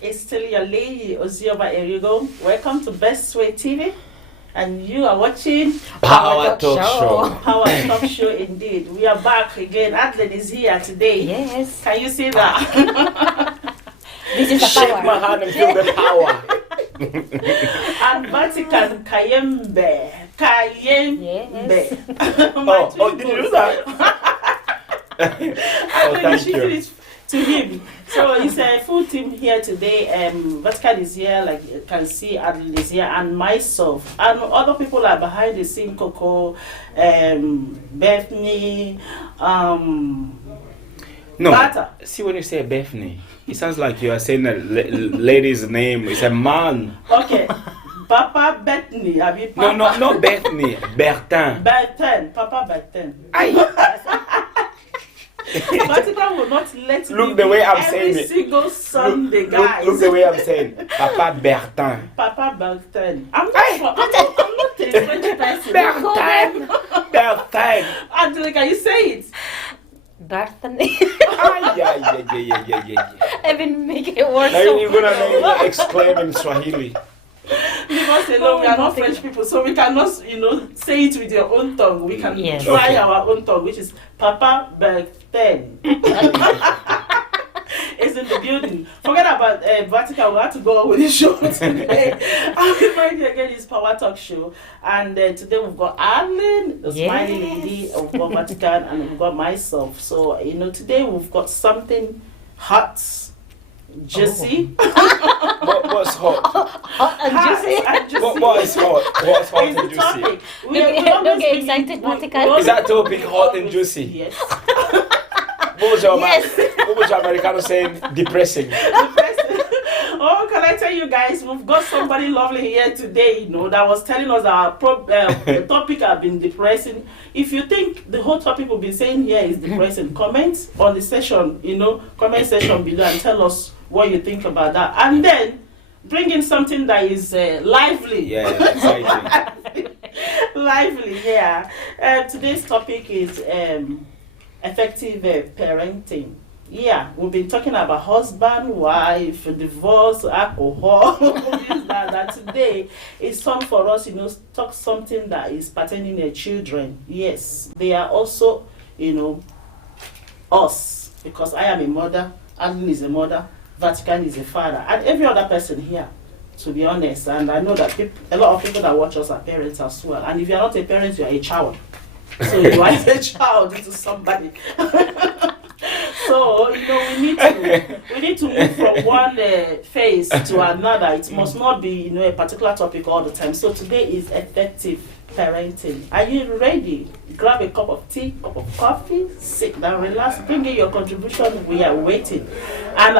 It's still your lady, Ozioba Erigo. Welcome to Best Way TV. And you are watching Power Talk Show. Power Talk Show indeed. We are back again. Adlin is here today. Yes. Can you see that? This is the Shake power. my hand and feel the power. And Vatican Kayembe. Kayembe. Oh, did you do that? Oh, thank She you. did it to him. So it's a full team here today. Vatican is here, like you can see, Adlin is here, and myself. And other people are behind the scene, Coco, Bethany, No, Bata. see when you say Bethany, it sounds like you are saying a lady's name. It's a man. Okay. Papa Bethany. I mean, No, Papa. not Bethany. Bertin. Bertin. Papa Bertin. Vatican will not let Look me the way be I'm every saying it. single Sunday, guys. Look the way I'm saying. Papa Bertin. Papa Bertin. I'm not a French person. Bertin. Bertin. Adlin, can you say it? Bethany. Yeah. Even make it worse. Now you're gonna exclaim in Swahili. Leave us alone. We are not French people, so we cannot, say it with your own tongue. We can Yes. try Okay. our own tongue, which is Papa Bertin. Is in the building. Forget about Vatican. We have to go on with the show today. I'll remind you again, it's Power Talk Show, and today we've got Adlin, the smiling lady, we've got Vatican, and we've got myself. So today we've got something hot, juicy. What's hot? Hot and juicy. and juicy. What is hot? What's hot Is and the juicy? topic. Don't get excited, Vatican. Is that topic hot and juicy? Yes. What was your Yes. what was your Americano saying? Depressing. Oh, can I tell you guys, we've got somebody lovely here today, that was telling us our the topic have been depressing. If you think the whole topic we've been saying here is depressing, comment on the session, comment section below and tell us what you think about that. And then bring in something that is lively. Yeah, exciting. Lively, yeah. Today's topic is effective parenting. Yeah, we've been talking about husband, wife, divorce, alcohol, this, that. Today it's time for us, talk something that is pertaining to children. Yes, they are also, us, because I am a mother, Adlin is a mother, Vatican is a father, and every other person here, to be honest. And I know that a lot of people that watch us are parents as well. And if you're not a parent, you're a child. So you are a child to somebody. So we need to move from one phase to another. It must not be a particular topic all the time. So today is effective parenting. Are you ready? Grab a cup of tea, cup of coffee, sit down, relax, bring in your contribution. We are waiting. And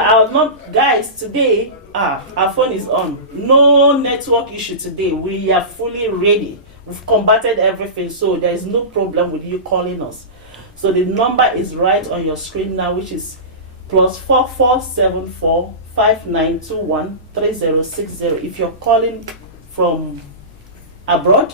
guys, today our phone is on. No network issue today. We are fully ready. We've combated everything, so there is no problem with you calling us. So the number is right on your screen now, which is +4474 5921 3060 if you're calling from abroad.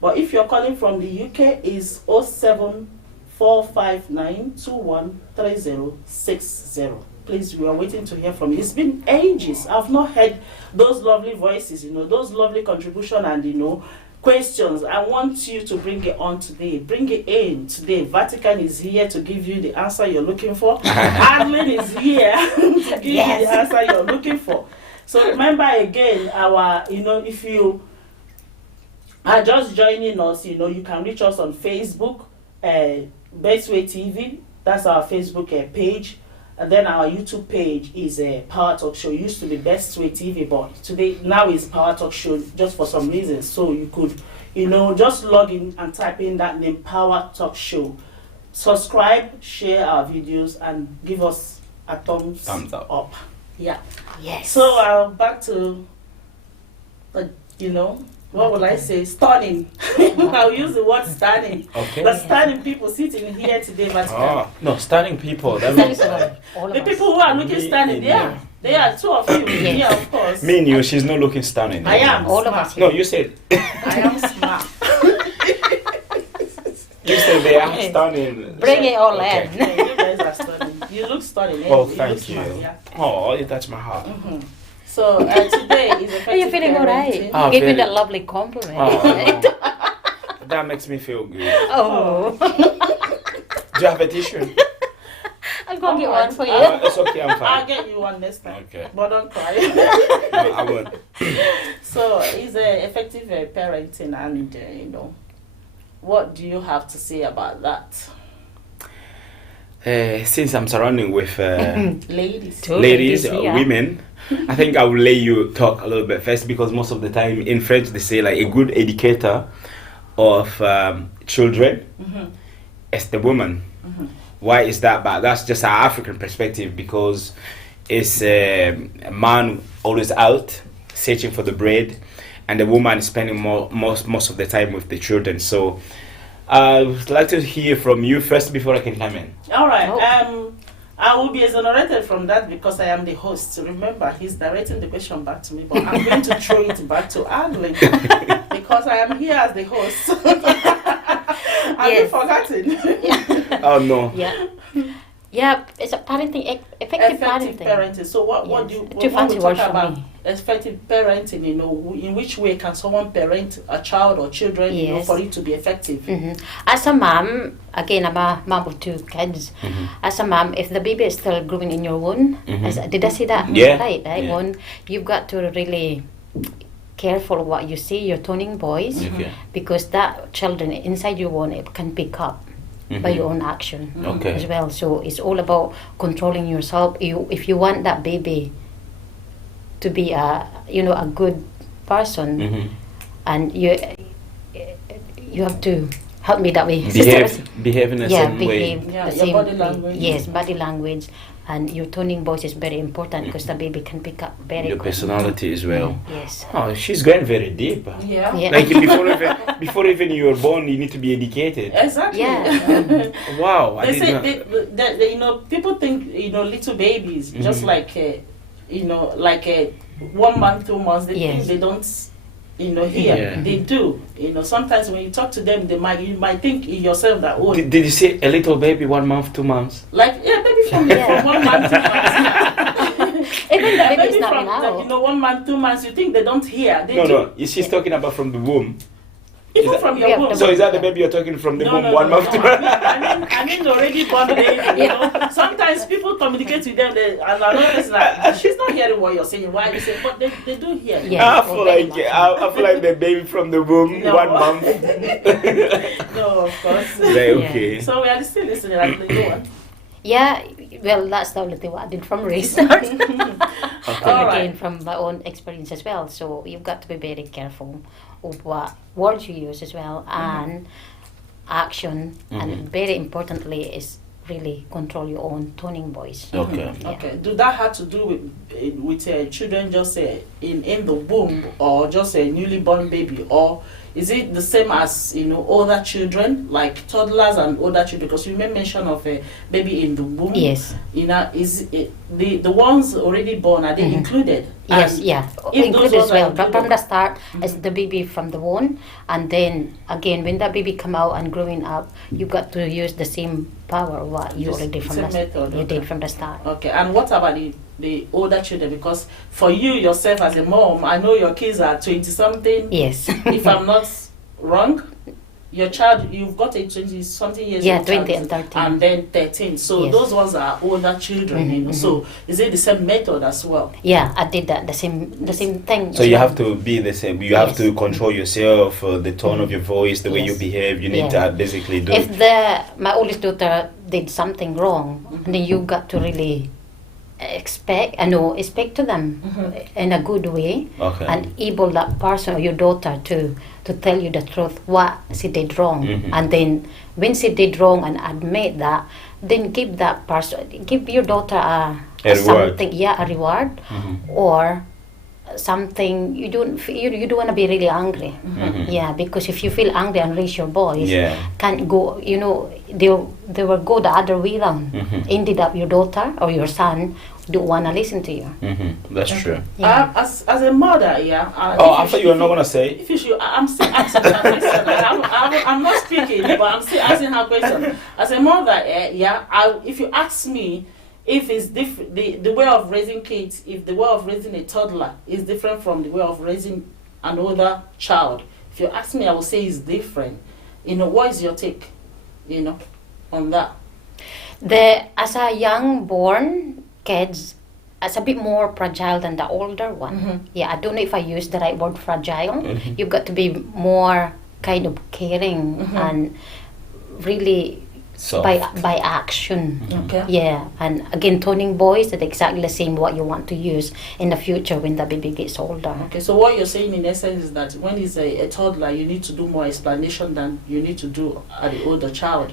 But if you're calling from the UK, is 0745921 3060. Please, we are waiting to hear from you. It's been ages. I've not heard those lovely voices, those lovely contributions and questions. I want you to bring it on today. Bring it in today. Vatican is here to give you the answer you're looking for. Adlin is here to give you the answer you're looking for. So remember again, if you are just joining us, you can reach us on Facebook, Best Way TV. That's our Facebook page. And then our YouTube page is Power Talk Show. It used to be Best Way TV, but now is Power Talk Show just for some reasons. So you could, just log in and type in that name, Power Talk Show. Subscribe, share our videos, and give us a thumbs up. Yeah. Yes. So back to, what would I say? Stunning. I'll use the word stunning. Okay. The stunning people sitting here today, Vatican. No, stunning people. That That means is all of The us. people who are looking Me stunning, and yeah. you. They are two of you. Yes. Yeah, of course. me and you. She's not looking stunning. I am All of smart. us. No, you said. I am smart. You said they are stunning. Bring it all Okay. in. Yeah, you guys are stunning. You look stunning. Oh, You thank look smart, you. yeah. Oh, you touch my heart. So today is effective Are you feeling alright? parenting. Oh, Give me very- that lovely compliment. Oh, that makes me feel good. Oh. Do you have a tissue? I'm going to get Alright. one for you. It's okay, I'm I'll fine. get you one next time. Okay. But don't cry. No, I won't. So it's effective parenting, and what do you have to say about that, Since I'm surrounding with ladies? Two ladies, ladies here. women, I think I will let you talk a little bit first, because most of the time in French they say like a good educator of children is the woman. Why is that? But that's just our African perspective, because it's a man always out searching for the bread, and the woman is spending most of the time with the children. So I would like to hear from you first before I can come in. All right. Oh. I will be exonerated from that because I am the host. Remember, he's directing the question back to me, but I'm going to throw it back to Arlen because I am here as the host. Have you Yes. forgotten? Oh no. Yeah. Yeah, it's a parenting, effective Effective parenting. parenting. So what do you Too when fancy we word talk for about me. effective parenting? In which way can someone parent a child or children? Yes. For it to be effective. As a mom, again, I'm a mom of 2 kids. As a mom, if the baby is still growing in your womb, did I say that? Yeah. Right, Yeah. womb, you've got to really careful what you say, your toning voice, Okay. because that children inside your womb, it can pick up by your own action Okay. as well. So it's all about controlling yourself. If you want that baby to be a good person, and you have to help me that way. Behave in a certain way. Yeah, the your same body way. language. Yes, body language, and your toning voice is very important because the baby can pick up very Your good. personality as well. Yes. Oh, she's going very deep. Yeah. Yeah. Like before even you were born, you need to be educated. Exactly. Yeah. Wow, I They did say not. they, people think little babies just like like 1 month, 2 months. They Yes. think they don't hear. Yeah. They do. Sometimes when you talk to them, you might think in yourself that Did you say a little baby 1 month, 2 months? like maybe from Yeah. from 1 month, 2 months. Even the baby Maybe is not from now. 1 month, 2 months, you think they don't hear. They No, do. no. She's talking about from the womb. Even that- from your Yeah, womb. So is that the baby you're talking from the No, womb? no, 1 no, month, no. 2 months? I mean already born baby. Sometimes people communicate with them, and another person like, she's not hearing what you're saying. Why you say? But they do hear. Yeah. I feel like I feel like the baby from the womb, No. 1 month. No, of course. Like, okay. So we are still listening. Like the new one. Yeah, well, that's the only thing what I did from restart. All right. Again, from my own experience as well. So you've got to be very careful of what words you use as well, and action, and very importantly is really control your own toning voice. Okay. Yeah. Okay. Do that have to do with children just in the womb, or just a newly born baby, or is it the same as older children, like toddlers and older children? Because you made mention of a baby in the womb. Yes. Is it, the ones already born, are they included? Yes, And yeah, if included those as ones are well. But from included- the start, it's the baby from the womb, and then again, when that baby come out and growing up, you got to use the same power what you Yes, already from same the method, you okay. did from the start. Okay, and what about the older children? Because for you yourself as a mom, I know your kids are 20 something. Yes. If I'm not wrong, your child, you've got a 20 something years Yeah, old 20 child, and 13. and then 13. So Yes. those ones are older children. So is it the same method as well? Yeah, I did that the same thing. So as you well. have to be the same. You have Yes. to control yourself, the tone of your voice, the way you Yes. behave. You need Yeah. to basically do. If my oldest daughter did something wrong, then you got to really expect to them in a good way, Okay. and able that person or your daughter to tell you the truth what she did wrong, and then when she did wrong and admit that, then give your daughter A reward. something, a reward, or something. You don't want to be really angry, because if you feel angry and raise your voice, Yeah. can't go, they will go the other way around. Ended up your daughter or your son don't want to listen to you. That's true. Yeah. As a mother, Oh, I thought you were not gonna say. If you should, I'm still asking her question. I'm not speaking, but I'm still asking her question. As a mother, if you ask me, if it's different, the way of raising kids, if the way of raising a toddler is different from the way of raising an older child, if you ask me, I would say it's different. You know, what is your take, you know, on that? As a young born kids, it's a bit more fragile than the older one. Mm-hmm. Yeah, I don't know if I use the right word, fragile. Mhm. You've got to be more kind of caring Mhm. and really Soft. by action. Okay. Yeah, and again, toning boys is exactly the same what you want to use in the future when the baby gets older. Okay, so what you're saying in essence is that when it's a toddler, you need to do more explanation than you need to do at the older child.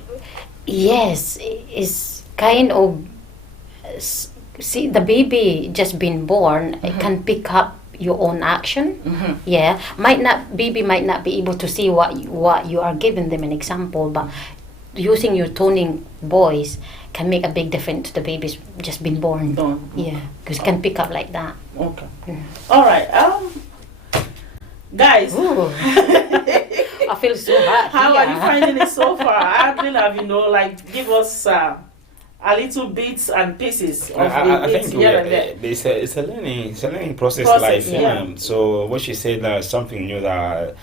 Yes, it's kind of see the baby just been born. It can pick up your own action. Mm-hmm. Yeah, baby might not be able to see what you are giving them an example, but using your toning voice can make a big difference to the baby's just been born. Done. Yeah, because it can pick up like that. Okay. Mm. All right. Guys, Ooh. I feel so hot. how are you here. finding it so far? I really have, you know, like give us a little bits and pieces of I it think here and there. it's a learning process, Process, life. yeah. So what she said is something new that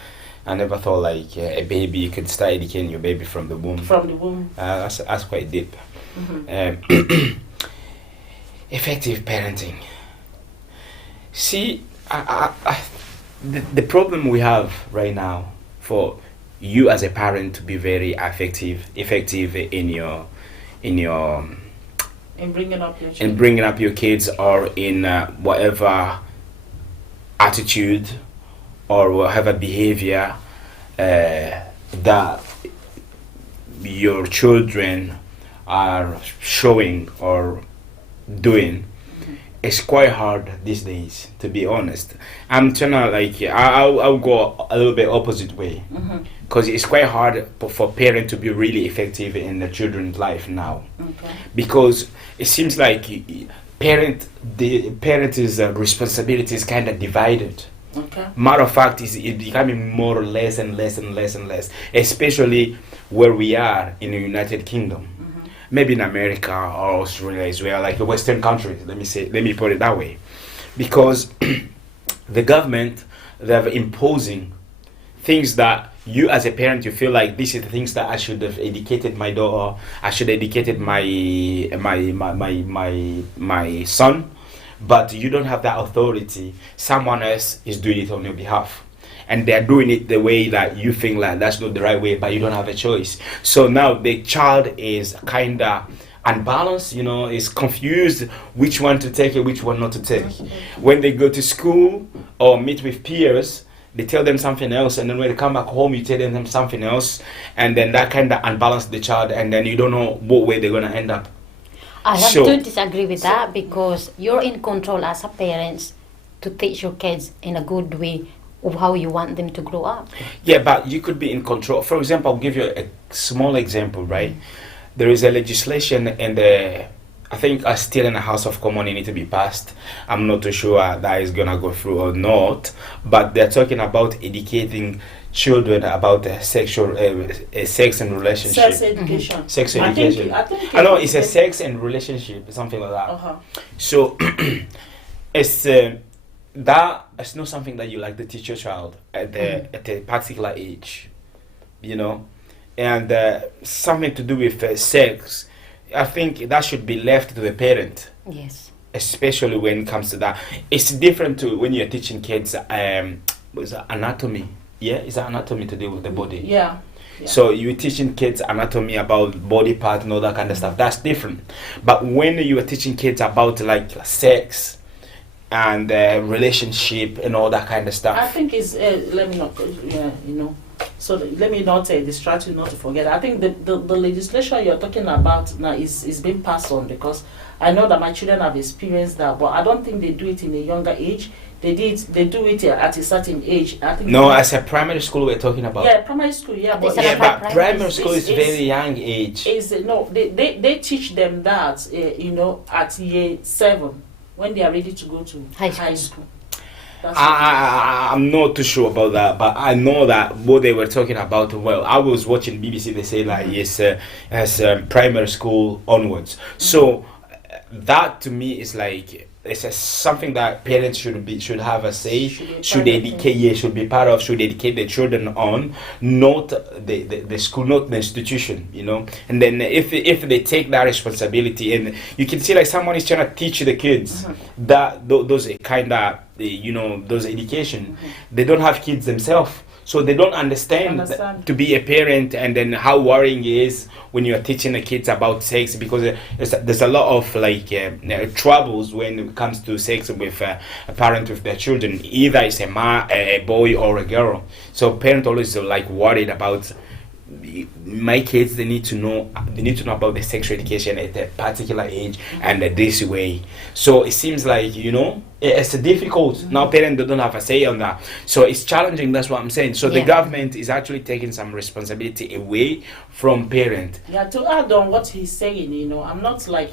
I never thought. Like a baby, you could start educating your baby from the womb. From the womb. That's quite deep. Mm-hmm. Effective parenting. See, the problem we have right now for you as a parent to be very effective in your In bringing up your in children. bringing up your kids, or in whatever attitude or whatever behavior that your children are showing or doing. It's quite hard these days, to be honest. I'm trying to I'll go a little bit opposite way, Mm-hmm. because it's quite hard for parents to be really effective in the children's life now, Okay. because it seems like the parent's responsibility is kind of divided. Okay. Matter of fact, it's becoming more or less and less and less and less, especially where we are in the United Kingdom. Mm-hmm. Maybe in America or Australia as well, like the Western countries. Let me put it that way, because the government, they're imposing things that you as a parent, you feel like this is the things that I should have educated my daughter, I should have educated my son, but you don't have that authority. Someone else is doing it on your behalf, and they're doing it the way that you think like that's not the right way, but you don't have a choice. So now the child is kind of unbalanced, you know, is confused which one to take and which one not to take. When they go to school or meet with peers, they tell them something else, and then when they come back home, you tell them something else, and then that kind of unbalanced the child, and then you don't know what way they're gonna end up. I have Sure. to disagree with that, because you're in control as a parent to teach your kids in a good way of how you want them to grow up. Yeah, but you could be in control. For example, I'll give you a small example, right? There is a legislation in I think still in the House of Commons, it need to be passed. I'm not too sure that is gonna go through or not, but they're talking about educating children about sex and relationship. Sex education. Sex I think- education. I think I know it- it's a sex and relationship, something like that. Uh-huh. So it's that it's not something that you like to teach your child at a particular age, you know, and something to do with sex. I think that should be left to the parent, Yes. especially when it comes to that. It's different to when you're teaching kids what's that, anatomy. Yeah, it's anatomy to do with the body. Yeah. Yeah. So you're teaching kids anatomy about body part and all that kind of stuff. That's different. But when you are teaching kids about like sex and relationship and all that kind of I stuff, think it's let me not so let me not distract you not to forget. I think the legislation you're talking about now is being passed on, because I know that my children have experienced that, but I don't think they do it in a younger age. They do it at a certain age. I think no, as a primary school we're talking about. yeah, primary school, yeah, They but said Yeah, about but primary primary school is is- very young age. no, they teach them that at year 7 when they are ready to go to High high school. school. That's what- I'm not too sure about that, but I know that what they were talking about. Well, I was watching BBC. They say like yes, as primary school onwards. So that to me is like it's something that parents should have a say, should educate, should be part of, should educate their children on, not the school, not the institution, you know. And then if they take that responsibility, and you can see like someone is trying to teach the kids that those kind of those education, they don't have kids themselves. So they don't understand to be a parent, and then how worrying it is when you are teaching the kids about sex, because there's a lot of like troubles when it comes to sex with a parent with their children. Either it's a boy or a girl. So parents always are like worried about my kids. They need to know about the sexual education at a particular age and this way. So it seems like it's difficult. Now parents don't have a say on that, so it's challenging. That's what I'm saying. So the government is actually taking some responsibility away from parent. To add on what he's saying, I'm not like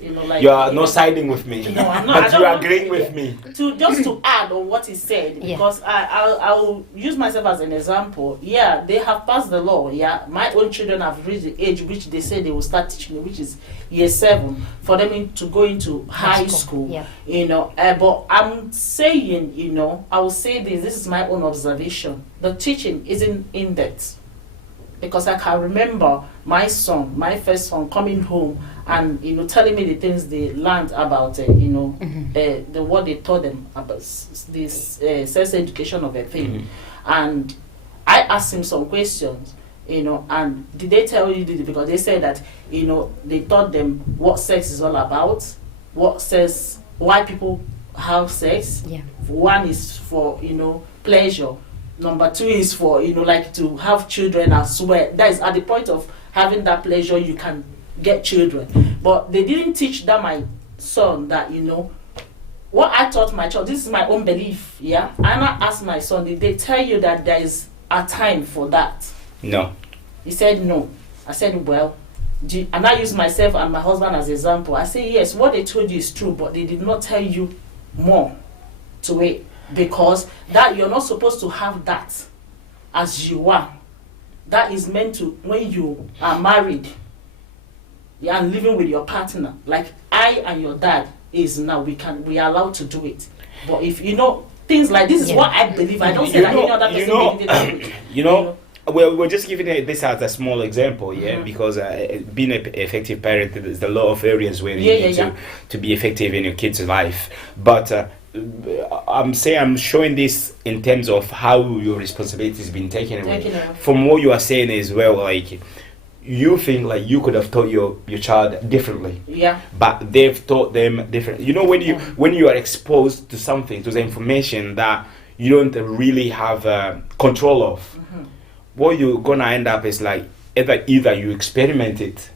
you are not siding with me. No, I'm not. But you are agreeing with me. To add on what he said, because I'll use myself as an example. Yeah, they have passed the law. Yeah, my own children have reached the age which they say they will start teaching, which is year 7, for them to go into high school. Yeah. But I'm saying, I will say this. This is my own observation. The teaching isn't in depth. Because I can remember my first son coming home and telling me the things they learned about the what they taught them about this sex education of a thing, and I asked him some questions, and did they tell you this? Because they said that they taught them what sex is all about, why people have sex. Yeah. One is for pleasure. Number 2 is for like to have children as well. That is at the point of having that pleasure you can get children. But they didn't teach that my son that what I taught my child. This is my own belief. Yeah, and I asked my son, did they tell you that there is a time for that? No. He said no. I said, well, and I use myself and my husband as example. I say yes, what they told you is true, but they did not tell you more to it. Because that you're not supposed to have that as you are. That is meant to when you are married and living with your partner. Like I and your dad is now, we are allowed to do it. But if things like this is what I believe. I don't say that any other person believe it. Well, we're just giving this as a small example, because being an effective parent, there's a lot of areas where you need to be effective in your kid's life. But I'm showing this in terms of how your responsibility has been taken away. From what you are saying as well, like you think like you could have taught your child differently. Yeah. But they've taught them different. When you are exposed to something, to the information that you don't really have control of, what you're gonna end up is like either you experiment it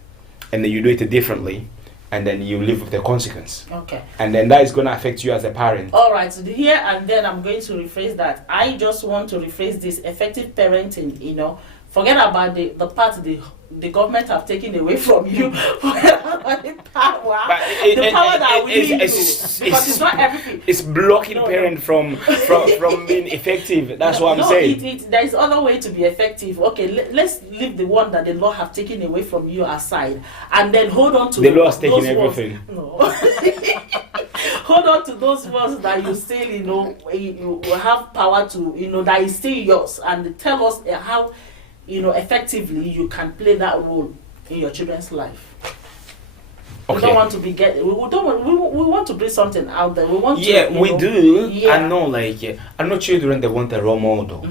and then you do it differently, and then you live with the consequence. Okay. And then that is going to affect you as a parent. All right. So here and then I'm going to rephrase that. I just want to rephrase this effective parenting, Forget about the part the government have taken away from you. Forget about the power. The power that we need because it's not everything. It's blocking parent from being effective. That's what I'm saying. There is other way to be effective. Okay, let's leave the one that the law have taken away from you aside, and then hold on to the law has taken everything. No. Hold on to those ones that you still, you have power to, that is still yours, and tell us how, effectively you can play that role in your children's life. Okay. We don't want to be we want to bring something out there. We want to, we do. Yeah. I know children, they want a role model.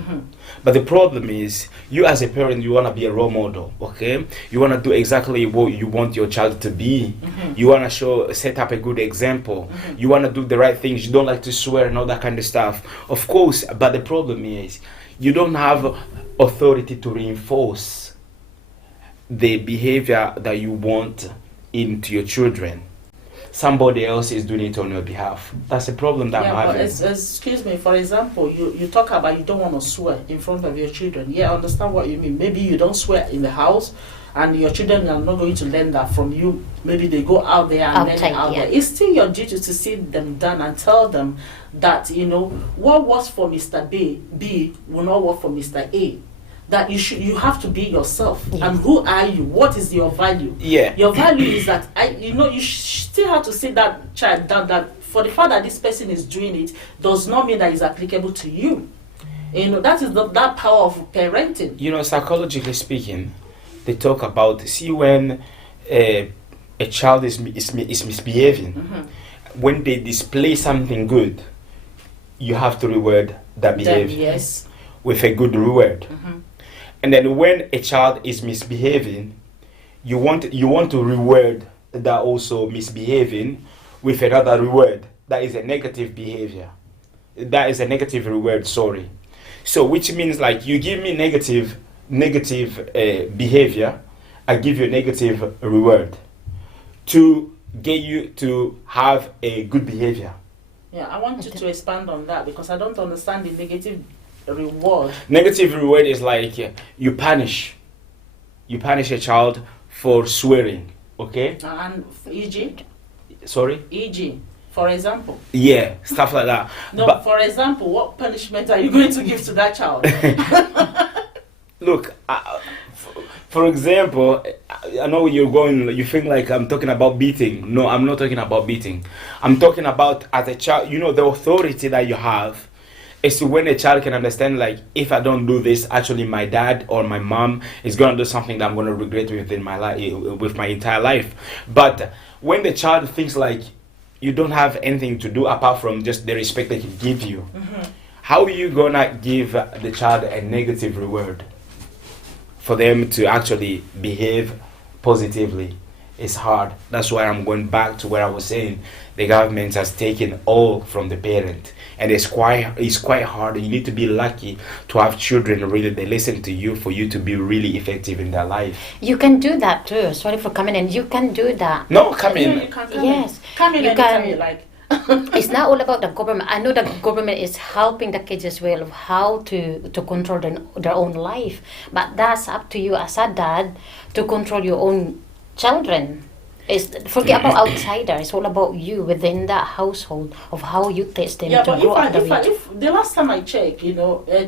But the problem is, you as a parent, you want to be a role model, okay? You want to do exactly what you want your child to be. You want to set up a good example. You want to do the right things. You don't like to swear and all that kind of stuff. Of course, but the problem is, you don't have authority to reinforce the behavior that you want into your children. Somebody else is doing it on your behalf. That's a problem that I'm having. Excuse me, for example, you talk about you don't want to swear in front of your children. Yeah, I understand what you mean. Maybe you don't swear in the house and your children are not going to learn that from you. Maybe they go out there and learn it out there. It's still your duty to sit them down and tell them that, what works for Mr. B will not work for Mr. A. that you have to be yourself. Yes. And who are you? What is your value? Yeah. Your value is that you still have to sit that child down, that for the fact that this person is doing it does not mean that it's applicable to you. That is that power of parenting. Psychologically speaking, they talk about, see, when a child is misbehaving, when they display something good, you have to reward that behavior Yes. with a good reward. And then when a child is misbehaving, you want to reward that also misbehaving with another reward that is a negative behavior. That is a negative reward, sorry. So which means, like, you give me negative behavior, I give you a negative reward to get you to have a good behavior. Yeah, I want you to expand on that, because I don't understand the negative reward. Negative reward is like you punish a child for swearing, okay? And e.g., Sorry? for example. Yeah, stuff like that. No, But for example, what punishment are you going to give to that child? look, for example, I know you think like I'm talking about beating. No, I'm not talking about beating. I'm talking about, as a child, the authority that you have is when a child can understand, like, if I don't do this, actually my dad or my mom is going to do something that I'm going to regret within my life, with my entire life. But when the child thinks like you don't have anything to do apart from just the respect that he give you, how are you going to give the child a negative reward for them to actually behave positively? It's hard. That's why I'm going back to where I was saying the government has taken all from the parent, and it's quite hard. You need to be lucky to have children really they listen to you for you to be really effective in their life. You can do that too. Sorry for coming in. You can do that. No, come in. You can come Yes. in. Come in You anytime can- you like. It's not all about the government. I know the government is helping the kids as well of how to control their own life, but that's up to you as a dad to control your own children. Forget about outsider. It's all about you within that household of how you teach them Yeah, to but grow up the way. if the last time I checked,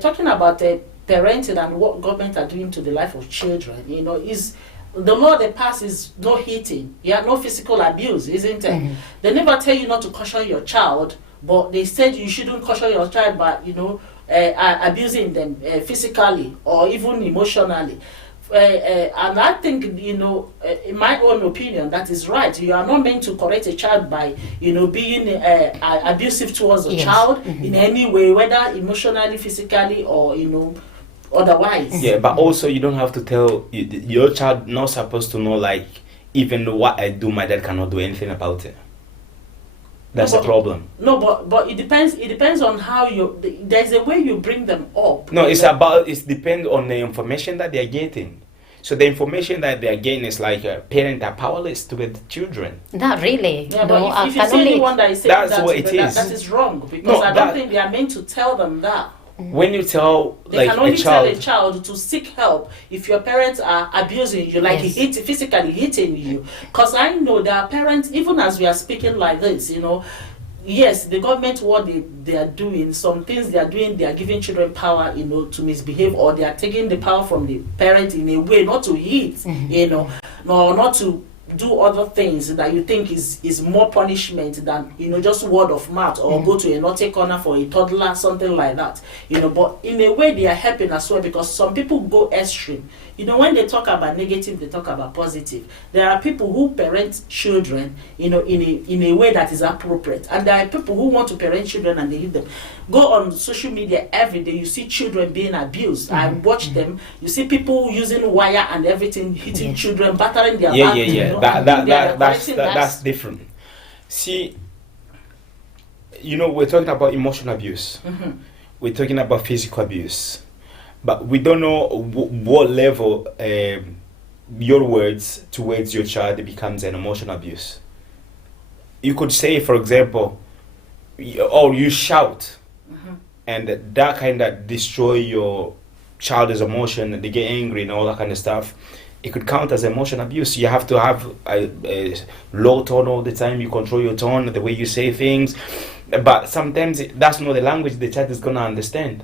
talking about parenting and what government are doing to the life of children, is the law they pass is no hitting, no physical abuse, isn't it? They never tell you not to caution your child, but they said you shouldn't caution your child by abusing them physically or even emotionally. And I think, in my own opinion, that is right. You are not meant to correct a child by, being abusive towards a Yes. child in any way, whether emotionally, physically, or, otherwise. Yeah, but also you don't have to tell your child not supposed to know, like, even what I do, my dad cannot do anything about it. That's No, a problem. No, but it depends. It depends on how there's a way you bring them up. No, it depends on the information that they're getting. So the information that they're getting is like parents are powerless to the children. Not really. Yeah, no, but if you can see only. anyone that is saying That's that, what it then is. that is wrong, because No, I don't that- think they are meant to tell them that. When you tell They like can only a tell a child, child to seek help if your parents are abusing you, like Yes. physically hitting you. Because I know there are parents, even as we are speaking like this, yes, the government, what they are doing, some things they are doing, they are giving children power, to misbehave, or they are taking the power from the parent in a way, not to hit, no, not to do other things that you think is more punishment than just word of mouth, or go to a naughty corner for a toddler, something like that. But in a way they are helping as well, because some people go extreme. When they talk about negative, they talk about positive. There are people who parent children in a way that is appropriate, and there are people who want to parent children and they hit them. Go on social media every day, you see children being abused. I watch them. You see people using wire and everything, hitting Yes. children, battering their yeah, back, that's different. See, we're talking about emotional abuse. We're talking about physical abuse, but we don't know what level your words towards your child becomes an emotional abuse. You could say, for example, you shout, and that kind of destroy your child's emotion. They get angry and all that kind of stuff. It could count as emotion abuse. You have to have a low tone all the time. You control your tone, the way you say things. But sometimes that's not the language the child is going to understand.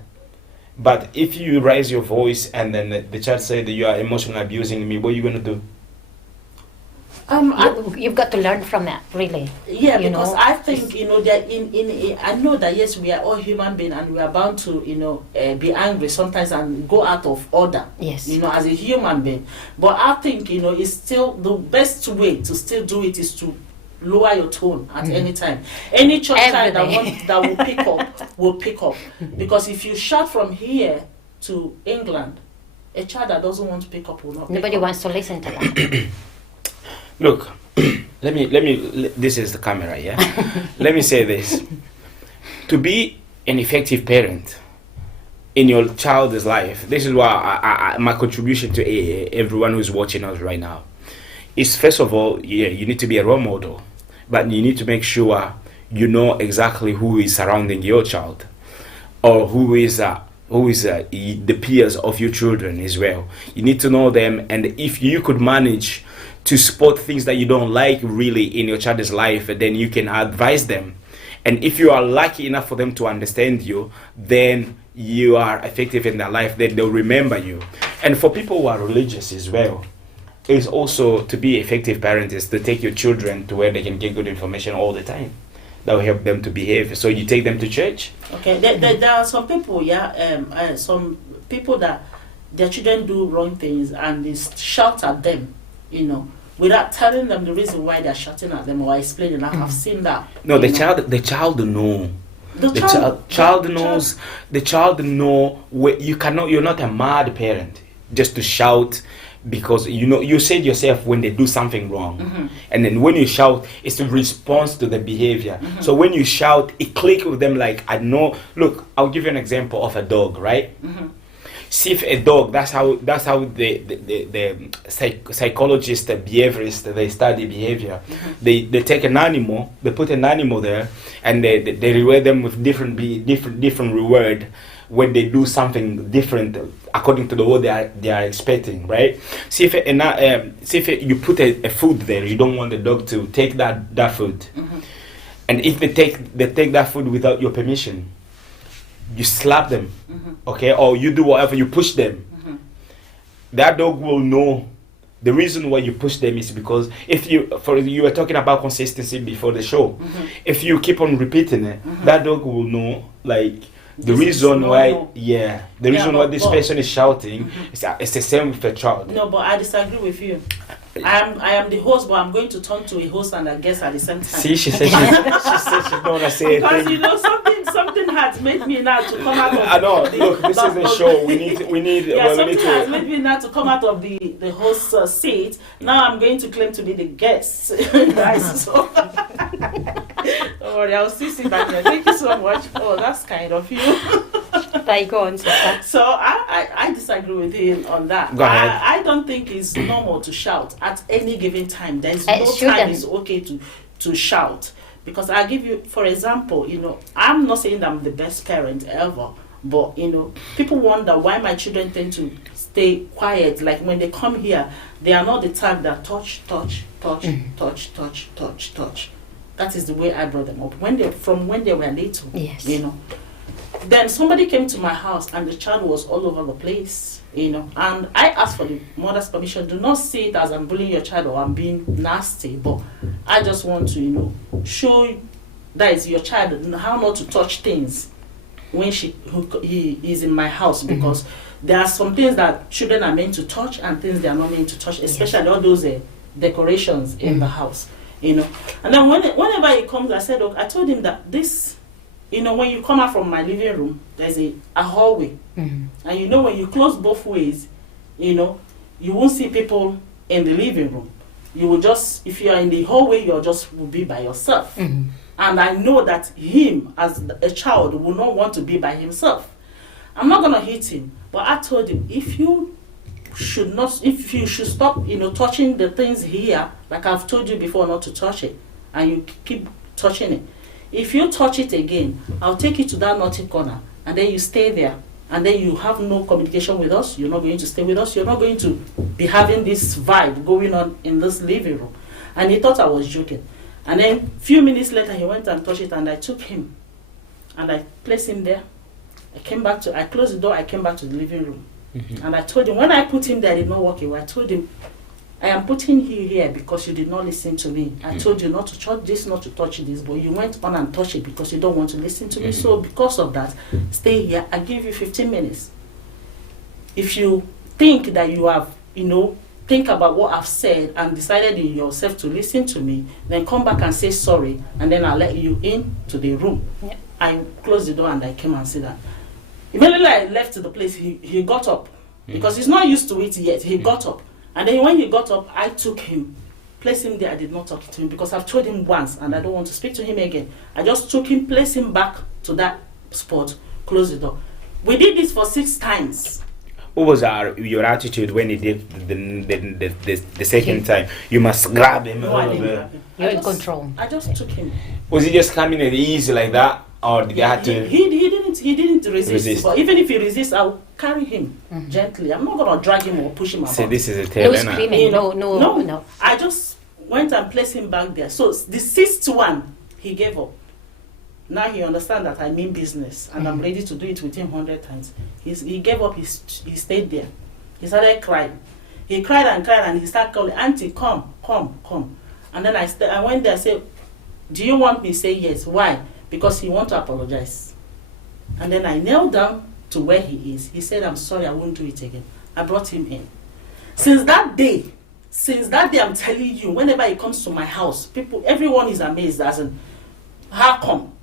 But if you raise your voice and then the child say that you are emotionally abusing me, what are you going to do? You've got to learn from it, really. Yeah, You because know, I think that I know that yes, we are all human beings and we are bound to be angry sometimes and go out of order. Yes. As a human being. But I think it's still the best way to still do it is to lower your tone at any time. Any church child that will pick up will pick up, because if you shout from here to England, a child that doesn't want to pick up will not. Nobody wants to listen to that. Look, let me. This is the camera, yeah. Let me say this: to be an effective parent in your child's life, this is why my contribution to everyone who's watching us right now is, first of all, you need to be a role model, but you need to make sure you know exactly who is surrounding your child, or who is the peers of your children as well. You need to know them, and if you could manage to spot things that you don't like really in your child's life, then you can advise them. And if you are lucky enough for them to understand you, then you are effective in their life, then they'll remember you. And for people who are religious as well, it's also, to be effective parents is to take your children to where they can get good information all the time. That will help them to behave. So you take them to church. Okay, there are some people, some people that their children do wrong things and they shout at them, without telling them the reason why they're shouting at them or explaining. I have seen that. No, the child know. The child knows. The child know. You're not a mad parent just to shout, because you said yourself when they do something wrong, and then when you shout, it's a response to the behavior. So when you shout, it click with them. Like, I know. Look, I'll give you an example of a dog, right? See, if a dog, that's how the psychologists, the behaviorists, they study behavior. They take an animal, they put an animal there, and they reward them with different reward when they do something different according to the what they are expecting, right? See if you put a food there, you don't want the dog to take that food, and if they take that food without your permission, you slap them, okay, or you do whatever, you push them. That dog will know the reason why you push them is because you were talking about consistency before the show. If you keep on repeating it, that dog will know, like, the reason why this person is shouting. It's the same with a child. No, but I disagree with you. I am the host, but I'm going to turn to a host and a guest at the same time. See, she said she don't want to say because anything. something has made me now to come out of. I know. Look, this is the show. We need. Yeah, something has made me now to come out of the host seat. Now I'm going to claim to be the guest, guys. So don't worry, I'll still sit back here. Thank you so much. Oh, that's kind of you. Go on, sister. So I disagree with him on that. Go ahead. I don't think it's normal to shout at any given time. There's no time it's okay to shout. Because I'll give you, for example, I'm not saying that I'm the best parent ever, but, people wonder why my children tend to stay quiet. Like when they come here, they are not the type that touch. That is the way I brought them up. When they were little, yes. Then somebody came to my house and the child was all over the place, and I asked for the mother's permission. Do not see it as I'm bullying your child or I'm being nasty, but I just want to, show that is your child how not to touch things when he is in my house, because there are some things that children are meant to touch and things they are not meant to touch, especially all those decorations in the house, And then whenever he comes, I told him that this. When you come out from my living room, there's a hallway. And when you close both ways, you won't see people in the living room. You will just, if you are in the hallway, will be by yourself. And I know that him, as a child, will not want to be by himself. I'm not going to hit him, but I told him, if you should stop, touching the things here, like I've told you before not to touch it, and you keep touching it. If you touch it again, I'll take you to that naughty corner, and then you stay there, and then you have no communication with us. You're not going to stay with us. You're not going to be having this vibe going on in this living room. And he thought I was joking. And then a few minutes later, he went and touched it, and I took him, and I placed him there. I closed the door, I came back to the living room. And I told him, when I put him there, I did not walk away. I told him, I am putting you here because you did not listen to me. I told you not to touch this, not to touch this, but you went on and touched it because you don't want to listen to me. So because of that, stay here. I give you 15 minutes. If you think that you have, think about what I've said and decided in yourself to listen to me, then come back and say sorry, and then I'll let you in to the room. Yeah. I closed the door and I came and said that. Immediately I left the place, he got up because he's not used to it yet. He got up. And then when he got up, I took him, placed him there. I did not talk to him because I've told him once and I don't want to speak to him again. I just took him, placed him back to that spot, closed the door. We did this for 6 times. What was your attitude when he did the second time? You must grab him. No, I didn't grab him. You're in control. I just took him. Was he just coming at easy like that? Or did you have to... He didn't resist. But even if he resists, I'll carry him gently. I'm not going to drag him or push him about. So this is a No tale. screaming. No. I just went and placed him back there. So the 6th one, he gave up. Now he understands that I mean business and I'm ready to do it with him 100 times. He gave up, he stayed there. He started crying. He cried and he started calling, Auntie, come. And then I went there and said, do you want me? Say yes. Why? Because he wants to apologize. And then I knelt down to where he is. He said, I'm sorry, I won't do it again. I brought him in. Since that day, I'm telling you, whenever he comes to my house, everyone is amazed as in, how come?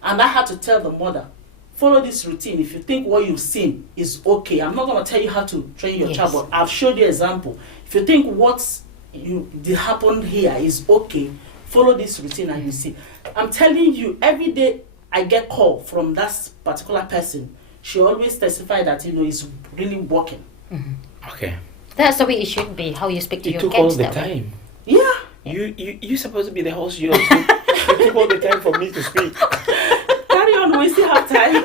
And I had to tell the mother, follow this routine. If you think what you've seen is okay, I'm not going to tell you how to train your child, but I've showed you an example. If you think what happened here is okay, follow this routine and you see. I'm telling you, every day I get call from that particular person, she always testify that, it's really working. Okay. That's the way it should be, how you speak to You your took all kids. the that way. time. Yeah. You supposed to be the host. You took all the time for me to speak. Carry on, we still have time.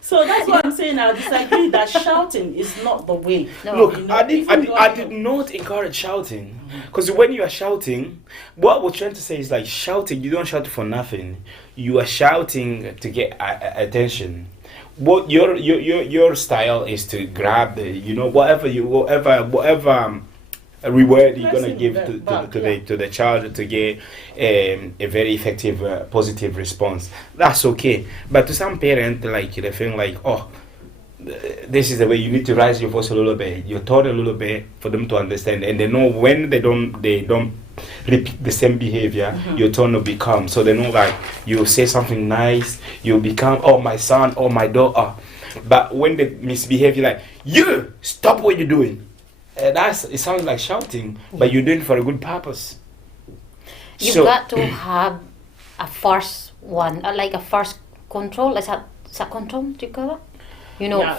So that's what I'm saying. I disagree that shouting is not the way. No. Look, I did not encourage shouting. Because when you are shouting, what we're trying to say is like shouting, you don't shout for nothing. You are shouting to get attention. What your style is to grab whatever reward you're gonna give to the child to get a very effective positive response. That's okay. But to some parent, like they feel like, oh, this is the way you need to raise your voice a little bit, your tone a little bit for them to understand, and they know when they don't repeat the same behavior, your tone will become. So they know like you say something nice, you become, oh my son, oh my daughter. But when they misbehave, you're like, you stop what you're doing. It sounds like shouting, but you're doing it for a good purpose. You've got to have a first one, like a first control. Is that control? Do you call it?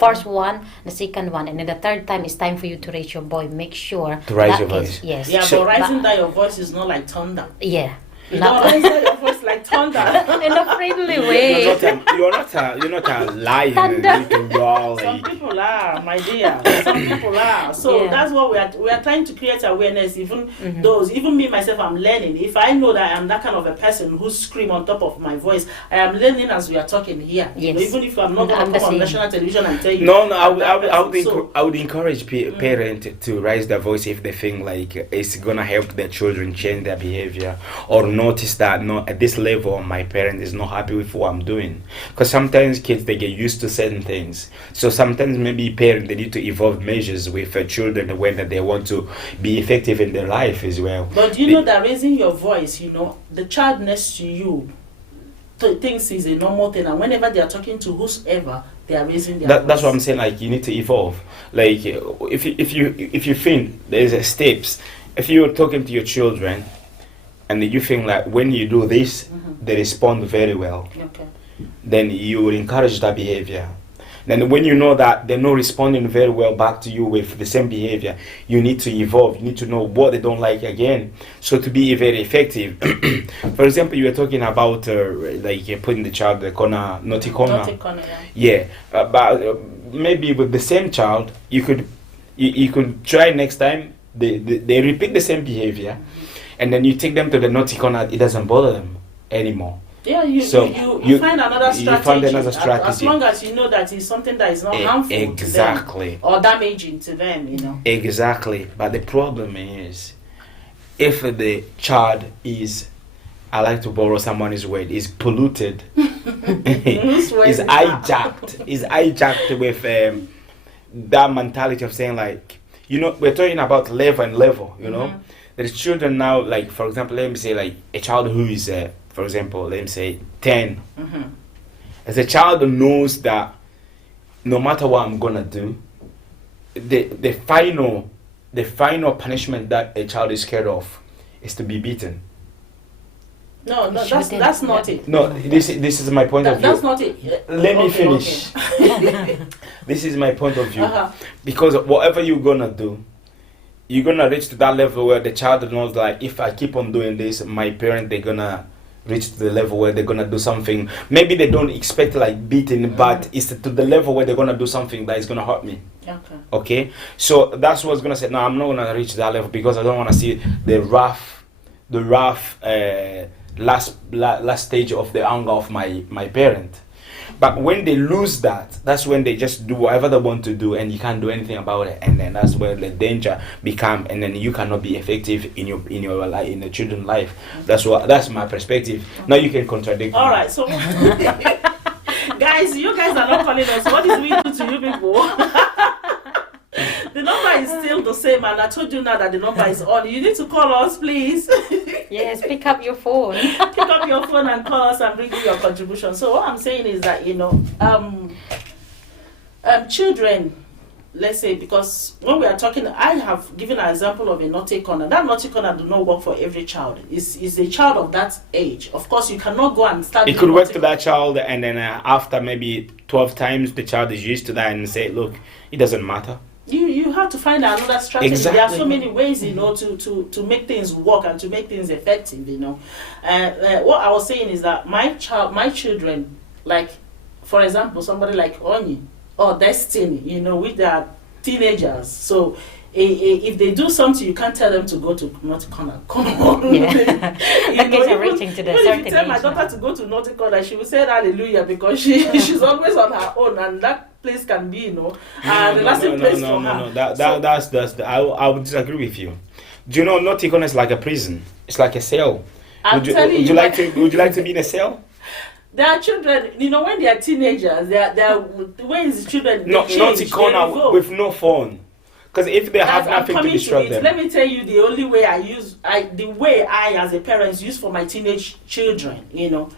First one, the second one, and then the third time it's time for you to raise your voice. Make sure to raise your voice. Yes. Yeah, but raising down your voice is not like thunder. Yeah. You don't raise down your voice like thunder. In a friendly way. You're not a lion. You can growl. Some people are, my dear. Some people are. So that's what we are trying to create awareness. Even me myself, I'm learning. If I know that I am that kind of a person who scream on top of my voice, I am learning as we are talking here. Yes. Even if I'm not going to come on national television and tell you. No, I would encourage parents to raise their voice if they think like it's gonna help their children change their behavior, or notice that at this level my parent is not happy with what I'm doing. Because sometimes kids, they get used to certain things. So sometimes maybe parents, they need to evolve measures with children when that they want to be effective in their life as well. But you know that raising your voice, the child next to you thinks is a normal thing, and whenever they are talking to whoever, they are raising their voice. That's what I'm saying. Like you need to evolve. Like if you think there's a steps, if you're talking to your children, and you think like when you do this, they respond very well. Okay. Then you will encourage that behavior. Then when you know that they're not responding very well back to you with the same behavior, you need to evolve. You need to know what they don't like again. So to be very effective, for example, you were talking about like putting the child in the corner, naughty corner. Naughty corner, Yeah, but maybe with the same child, you could try next time. They repeat the same behavior, and then you take them to the naughty corner. It doesn't bother them anymore. Yeah, you find another strategy. You find another As strategy. long as you know that it's something that is not harmful Exactly. to them or damaging to them, you know. Exactly. But the problem is, if the child is, I like to borrow someone's word, is polluted, Whose word is is that? hijacked with that mentality of saying like, you know, we're talking about level, you know. There's children now, like, for example, let me say like a child who is, for example, let me say 10. As a child knows that no matter what I'm gonna do, the final punishment that a child is scared of is to be beaten. No, that's not it. No, this is my point of view. That's not it. Let me Okay, finish. okay. This is my point of view. Because whatever you're gonna do, you're gonna reach to that level where the child knows that if I keep on doing this, my parent, they're gonna reach to the level where they're gonna do something. Maybe they don't expect like beating, but it's to the level where they're gonna do something that is gonna hurt me. Okay. So that's what's gonna say. No, I'm not gonna reach that level because I don't wanna see the rough last stage of the anger of my parent. But when they lose that, that's when they just do whatever they want to do, and you can't do anything about it. And then that's where the danger become, and then you cannot be effective in your life, in the children's life. That's my perspective. Now you can contradict. All me. right, so guys, you guys are not calling us. What did we do to you people? The number is still the same, and I told you now that the number is on. You need to call us, please. Yes, pick up your phone. Pick up your phone and call us and bring you your contribution. So what I'm saying is that, you know, children, let's say, because when we are talking, I have given an example of a naughty corner. That naughty corner do not work for every child. It's a child of that age. Of course, you cannot go and start. It could work to that child, and then after maybe 12 times, the child is used to that and say, look, it doesn't matter. You have to find another strategy. Exactly. There are so many ways, you know, to make things work and to make things effective, you know. What I was saying is that my children, like, for example, somebody like Onyi or Destiny, you know, with their teenagers. So if they do something, you can't tell them to go to Naughty Corner. Come on. Yeah. Okay, so reaching to the even certain if you tell my age daughter now. to go to Naughty Corner, she will say hallelujah because she's always on her own, and that place can be, you know, a relaxing place for her. That's I would disagree with you. Do you know Naughty Corner is like a prison? It's like a cell. Would you like to be in a cell? There are children, you know, when they are teenagers, the ways children No, change, Naughty they Corner evolve. with no phone. Because if they have I'm nothing to coming distract it. them. Let me tell you the only way the way I as a parent use for my teenage children, you know.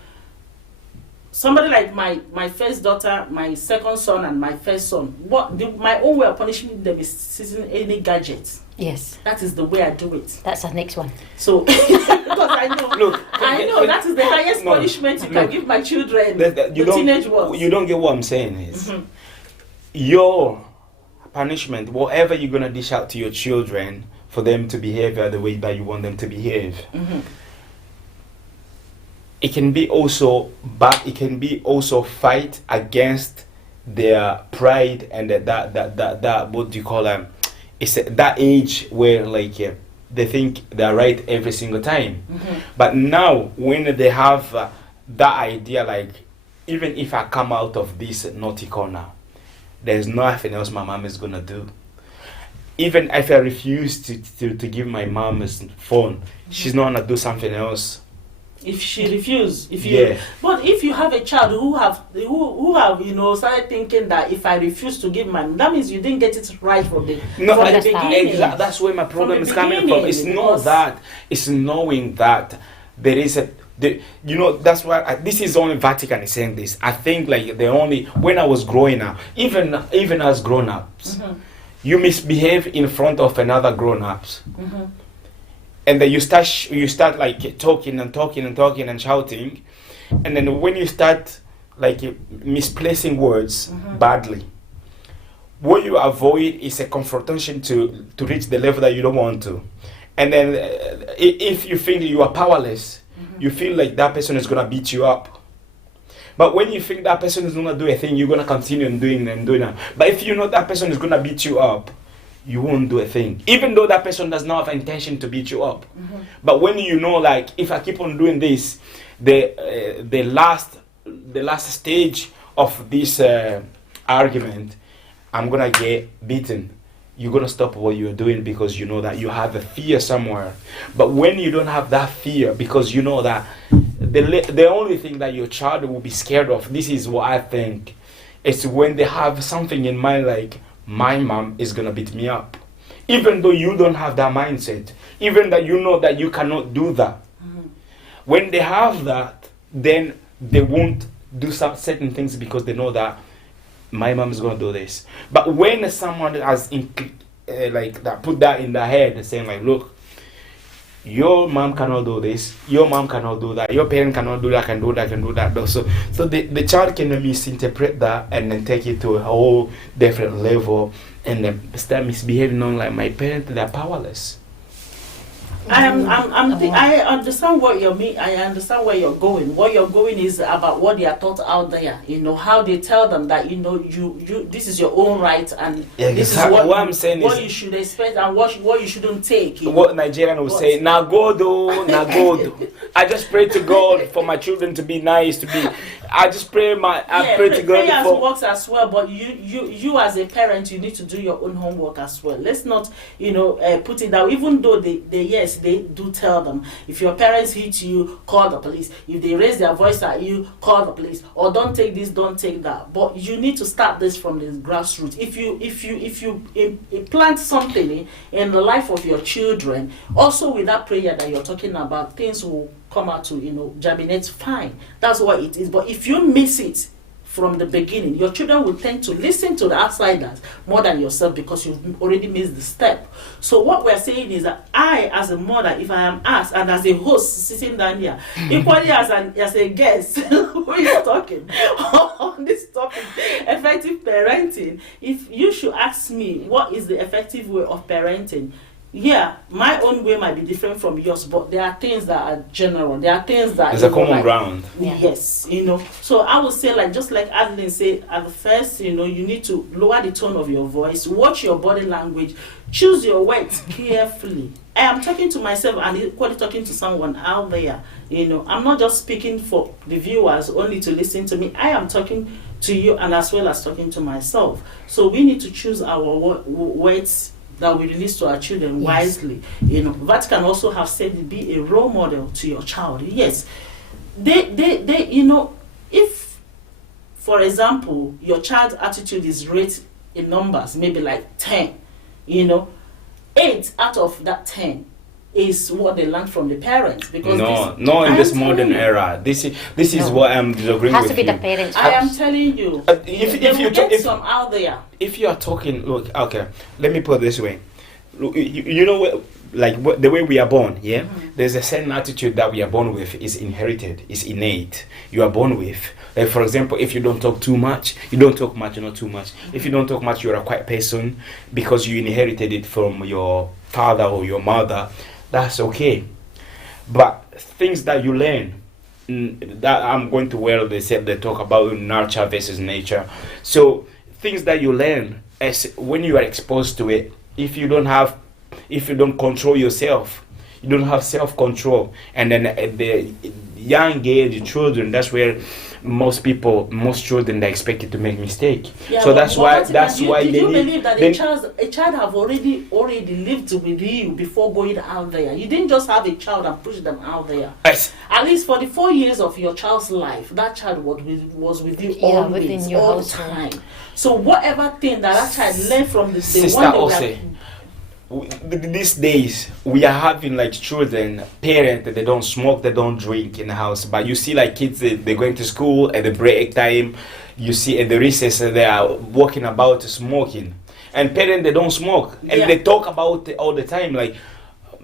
Somebody like my first daughter, my second son, and my first son. My own way of punishing them is seizing any gadget. Yes, That is the way I do it. that's the next one. So because I know, Look, I know that is the highest No, punishment you look, can give my children. You The teenage ones. don't get what I'm saying is your punishment, whatever you're gonna dish out to your children for them to behave the way that you want them to behave. It can be also, but it can be also fight against their pride and that what do you call them? It's that age where like they think they're right every single time. But now when they have that idea, like even if I come out of this naughty corner, there's nothing else my mom is gonna do. Even if I refuse to give my mom a phone, she's not gonna do something else. If she refuse, Yeah. But if you have a child who have you know started thinking that if I refuse to give my, that means you didn't get it right from the beginning. Exactly. That's where my problem is coming from. beginning, It's not because- that. It's knowing that there is you know, that's why this is only Vatican is saying this. I think like when I was growing up, even as grown ups, you misbehave in front of another grown ups. And then you start like talking and shouting, and then when you start like misplacing words badly, what you avoid is a confrontation to reach the level that you don't want to. And then if you think you are powerless, you feel like that person is gonna beat you up. But when you think that person is gonna do a thing, you're gonna continue doing that. But if you know that person is gonna beat you up, you won't do a thing, even though that person does not have intention to beat you up. But when you know, like, if I keep on doing this, the last stage of this argument, I'm gonna get beaten. You're gonna stop what you're doing because you know that you have a fear somewhere. But when you don't have that fear, because you know that the only thing that your child will be scared of, this is what I think, is when they have something in mind like, my mom is gonna beat me up. Even though you don't have that mindset, even that you know that you cannot do that. When they have that, then they won't do some certain things because they know that my mom is gonna do this. But when someone has like that, put that in their head, saying like, look, your mom cannot do this, your mom cannot do that, your parent cannot do that, can do that. So the child can misinterpret that and then take it to a whole different level and then start misbehaving on like my parents, they're powerless. I understand what you mean. I understand where you're going. What you're going is about what they are taught out there. You know how they tell them that you this is your own right and this is what I'm saying what is you should expect and what you shouldn't take. What Nigerian will say, na godo. I just pray to God for my children to be nice, to be. I just pray to God prayers for. works as well, but you as a parent, you need to do your own homework as well. Let's not put it down. Even though they do tell them, if your parents hit you, call the police. If they raise their voice at you, call the police. Or don't take this, don't take that. But you need to start this from the grassroots. If you plant something in the life of your children, also with that prayer that you're talking about, things will come out to germinate fine. That's what it is. But if you miss it from the beginning, your children will tend to listen to the outsiders more than yourself because you've already missed the step. So what we're saying is that I, as a mother, if I am asked, and as a host sitting down here, equally as a guest who is talking on this topic, effective parenting, if you should ask me what is the effective way of parenting, yeah, my own way might be different from yours, but there are things that are general. There are things that there's a common ground. Yes, So I would say, like just like Adeline said at the first, you need to lower the tone of your voice, watch your body language, choose your words carefully. I am talking to myself and equally talking to someone out there. I'm not just speaking for the viewers only to listen to me. I am talking to you and as well as talking to myself. So we need to choose our words that we release to our children wisely. Vatican also have said be a role model to your child. Yes, they if, for example, your child's attitude is rated in numbers, maybe like 10, 8 out of that 10 is what they learn from the parents. Because no, in this modern era, this is what I'm disagreeing with. Has to be the parents. I am telling you, if some out there. If you are talking, look, okay, let me put it this way. Look, you know what, the way we are born, yeah? Mm-hmm. There's a certain attitude that we are born with, is inherited, is innate. You are born with. Like, for example, if you don't talk too much, you don't talk much, not too much. If you don't talk much, you're a quiet person because you inherited it from your father or your mother. That's okay. But things that you learn, that I'm going to where they talk about nurture versus nature. So things that you learn, as when you are exposed to it, if you don't control yourself, you don't have self-control, and then at the young age children, that's where most children are expected to make mistake. Yeah, so that's why did you believe that a child have already lived with you before going out there? You didn't just have a child and push them out there. Yes. At least for the 4 years of your child's life, that child was with you always, all the time. So whatever thing that child learned from the sister these days we are having like children, parents, they don't smoke, they don't drink in the house, but you see like kids, they're going to school at the break time, you see at the recess they are walking about smoking, and parents, they don't smoke, and they talk about it all the time, like,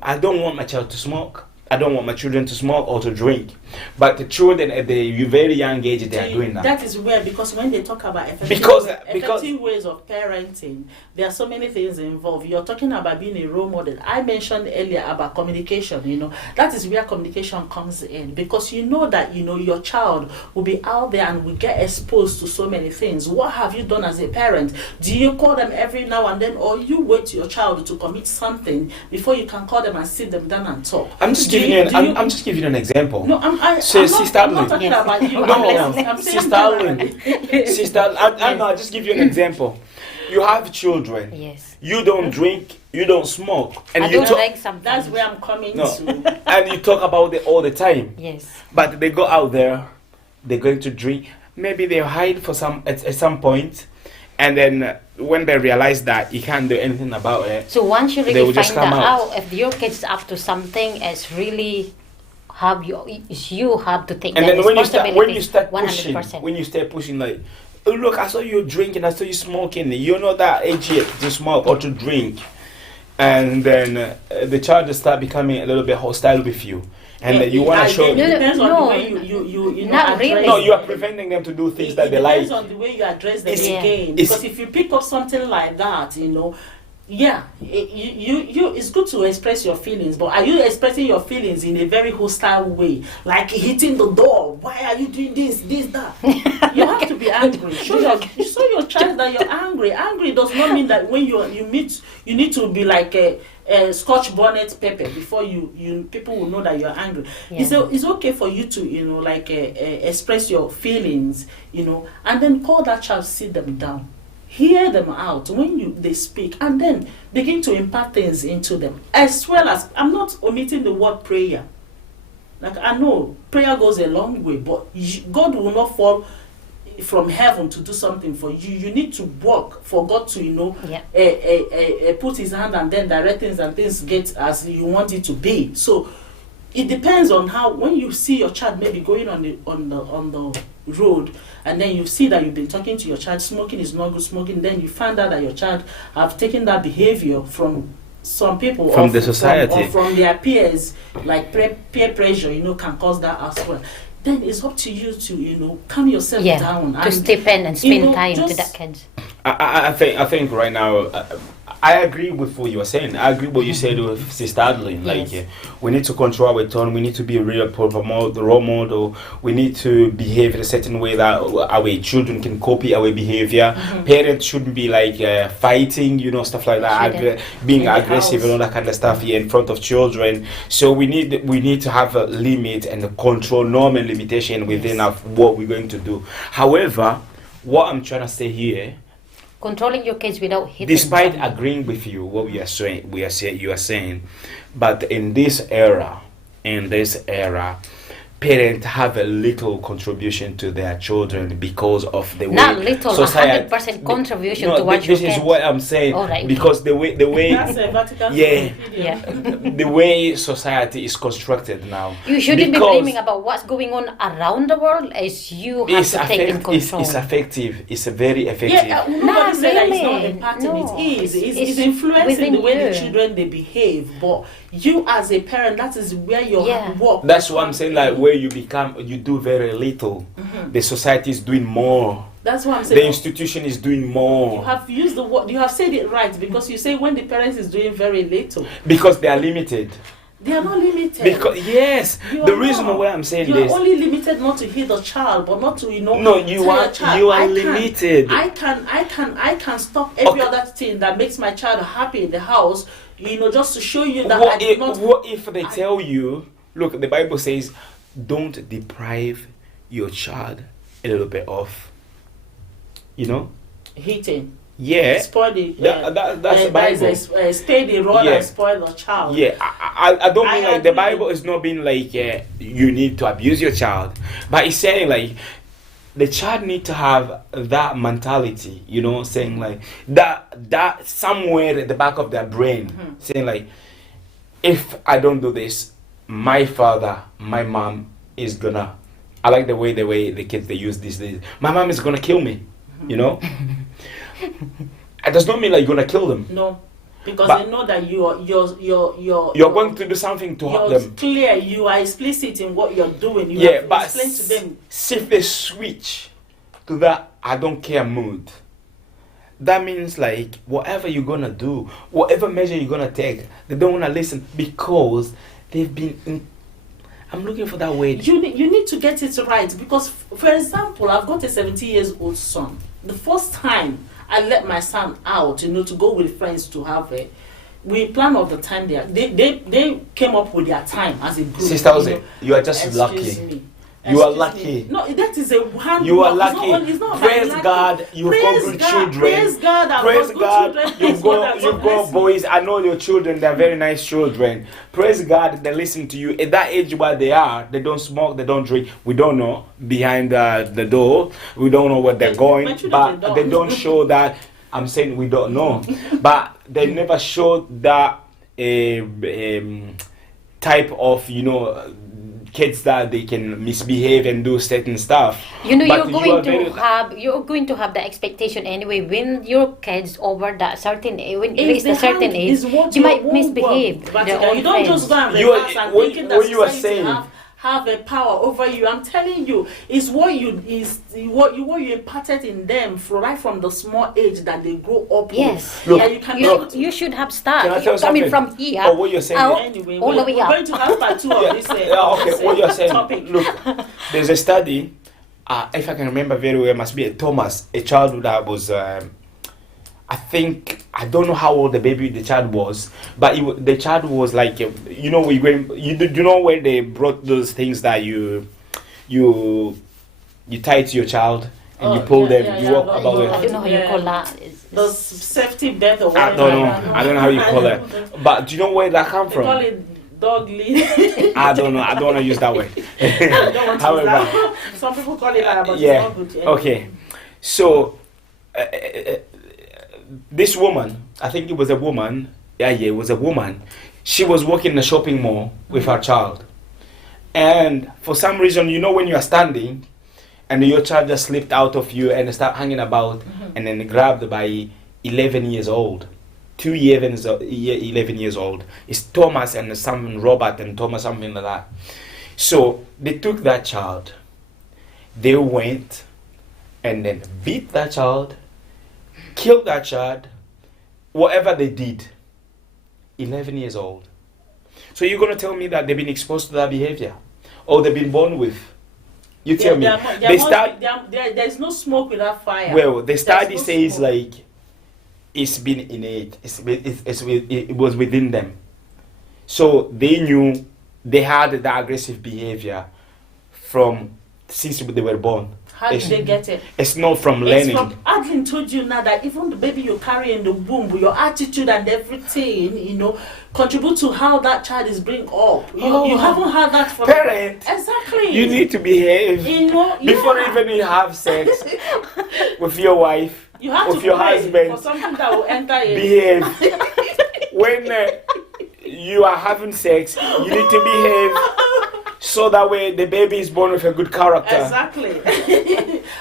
I don't want my child to smoke, I don't want my children to smoke or to drink. But the children at the very young age, they are doing that. That is where, because when they talk about effective ways of parenting, there are so many things involved. You're talking about being a role model. I mentioned earlier about communication, that is where communication comes in, because that, your child will be out there and will get exposed to so many things. What have you done as a parent? Do you call them every now and then, or you wait your child to commit something before you can call them and sit them down and talk? I'm just giving giving you. I'm just giving you an example. No, I'm Sister not talking about you. I'm saying Sister generally. Arlene. Sister, I'll just give you an example. You have children. Yes. You don't drink. You don't smoke. And I you don't talk. drink sometimes. That's where I'm coming No. to. And you talk about it all the time. Yes. But they go out there. They're going to drink. Maybe they hide for at some point, and then when they realize that you can't do anything about it. So once you They really will just find come that out. out, if your kid's up to something, it's really you have to take And that then when you start 100%. when you start pushing like, oh look, I saw you drinking, I saw you smoking. You're not that age yet to smoke or to drink, and then the child just start becoming a little bit hostile with you, and Yeah, you want to show. It depends on No, the way you know, not address really. No, you are them. preventing them to do things It that they like. depends on the way you address them It's- again. it's- Because if you pick up something like that, it's good to express your feelings, but are you expressing your feelings in a very hostile way, like hitting the door? Why are you doing this, that? You have to be angry. Show your child that you're angry. Angry does not mean that when you meet, you need to be like a Scotch bonnet pepper before you people will know that you're angry. Yeah. It's okay for you to express your feelings, and then call that child, sit them down. Hear them out when they speak, and then begin to impart things into them. As well as, I'm not omitting the word prayer. Like, I know prayer goes a long way, but God will not fall from heaven to do something for you. You need to work for God to, put His hand and then direct things, and things get as you want it to be. So it depends on how, when you see your child maybe going on the road, and then you see that you've been talking to your child, smoking is not good, smoking, then you find out that your child have taken that behavior from some people, From the society. or from their peers, like peer pressure, can cause that as well. Then it's up to you to, calm yourself down. To step in and spend time to just- that kid. I think right now I agree with what you were saying. I agree with what you said with Sister Adeline. Yes. Like we need to control our tone. We need to be a real role model. We need to behave in a certain way that our children can copy our behavior. Mm-hmm. Parents shouldn't be like fighting, stuff like that, being In the aggressive house. and all that kind of stuff in front of children. So we need to have a limit and a control, norm and limitation within of what we're going to do. However, what I'm trying to say here, Controlling your kids without hitting despite them. agreeing with you what you are saying, but in this era, parents have a little contribution to their children because of the way Not little, society 100% contribution no, towards this your is kids. what I'm saying. All right. Because the way That's a Vatican Yeah. City Yeah. video. the way society is constructed now, You shouldn't be because blaming about what's going on around the world, as you have to take in control. it's effective. It's a very effective. Yeah, nobody Not said that it's not really. impacting. No. It is. It's It's influencing within the way the you. children they behave. But you as a parent, that is where your Yeah. work. That's what I'm saying. Like where you do very little. The society is doing more. That's what I'm The saying. institution is doing You more have used the word. You have said it right, because you say when the parents is doing very little, because they are limited. they are not limited. Because yes, You the are reason not. why I'm saying you this. are only limited not to hit the child, but not to No, you tell are- your child, you are I can- limited. I can stop every Okay. other thing that makes my child happy in the house. Just to show you that I did not. What if they tell you, look, the Bible says, don't deprive your child a little bit of, Hitting, yeah, spoil the. that's the Bible. Stay the rod Yeah. and spoil the child. Yeah, I don't mean I like the agree. Bible is not being like you need to abuse your child, but it's saying like the child need to have that mentality, saying like that somewhere at the back of their brain, saying like, if I don't do this, my father, my mom is gonna. I like the way the kids they use these days. My mom is gonna kill me, It does not mean like you're gonna kill them. No, because But- they know that you're going to do something to help you're them. clear. You are explicit in what you're doing. You Yeah, have but explained to them. if they switch to that I don't care mood, that means like whatever you're gonna do, whatever measure you're gonna take, they don't wanna listen because they've been. I'm looking for that word. You need to get it right, because, for example, I've got a 70-year-old son. The first time I let my son out, to go with friends to have we plan of the time they came up with their time as a group. Sister Ose, you are just Excuse lucky. me. You are Excuse me. lucky. No, that is a hand. You are work. lucky. It's not by Praise lucky. God, you've got Praise good God, children. Praise God, I've Praise got good God, children. you've Praise God, got God you've bless got you. boys. I know your children. They're very nice children. Praise God, they listen to you. At that age where they are, they don't smoke, they don't drink. We don't know behind the door. We don't know where they're My going, children, but they don't show that. I'm saying we don't know, but they never show that type of kids that they can misbehave and do certain stuff. You know, But you're you going are to very- have the expectation anyway. When your kids over that certain when If reach the a certain hand age, is what you your might own misbehave. work, Their Vatican, own you don't just go friends. and You are- relax and what- thinking that what you are society saying- have a power over you. I'm telling you, it's what you imparted in them right from the small age that they grow up Yes. with. Look, Yeah, you can You should have started. Can I tell you Coming something? from here. Oh, what you're saying out, Anyway, all the way we're up. going to have part 2 of this. Okay, what you're saying. Topic. Look, there's a study. If I can remember very well, it must be a Thomas, a child that was. I don't know how old the child was, but the child was like, we going. You know where they brought those things that you tie to your child and you pull them, you walk about I with. don't know how you call that. The safety belt or I whatever. don't know how you call it. But do you know where that come They call from? it dog lead. I don't know. I don't want to use that word. I don't want to However, use that. Some people call it that, but yeah. it's not good. Okay. So this woman, I think it was a woman. Yeah, it was a woman. She was working in a shopping mall with her child, and for some reason, when you are standing, and your child just slipped out of you and start hanging about, and then grabbed by 11 years old. 11 years old. It's Thomas and some Robert and Thomas, something like that. So they took that child. They went and then beat that child, killed that child, whatever they did. 11 years old. So you're going to tell me that they've been exposed to that behavior? Or they've been born with? You tell me. There's no smoke without fire. Well, the study no says smoke. like it's been innate. It was within them. So they knew they had the aggressive behavior since they were born. How did they get it? It's not from It's learning. from Adeline told you now that even the baby you carry in the womb, your attitude and everything, contribute to how that child is bring up. You haven't had that from Parent, exactly. you need to behave before yeah. even you have sex with your wife, You have with to your pray husband. for something that will enter in. Behave. When you are having sex, you need to behave so that way the baby is born with a good character. Exactly.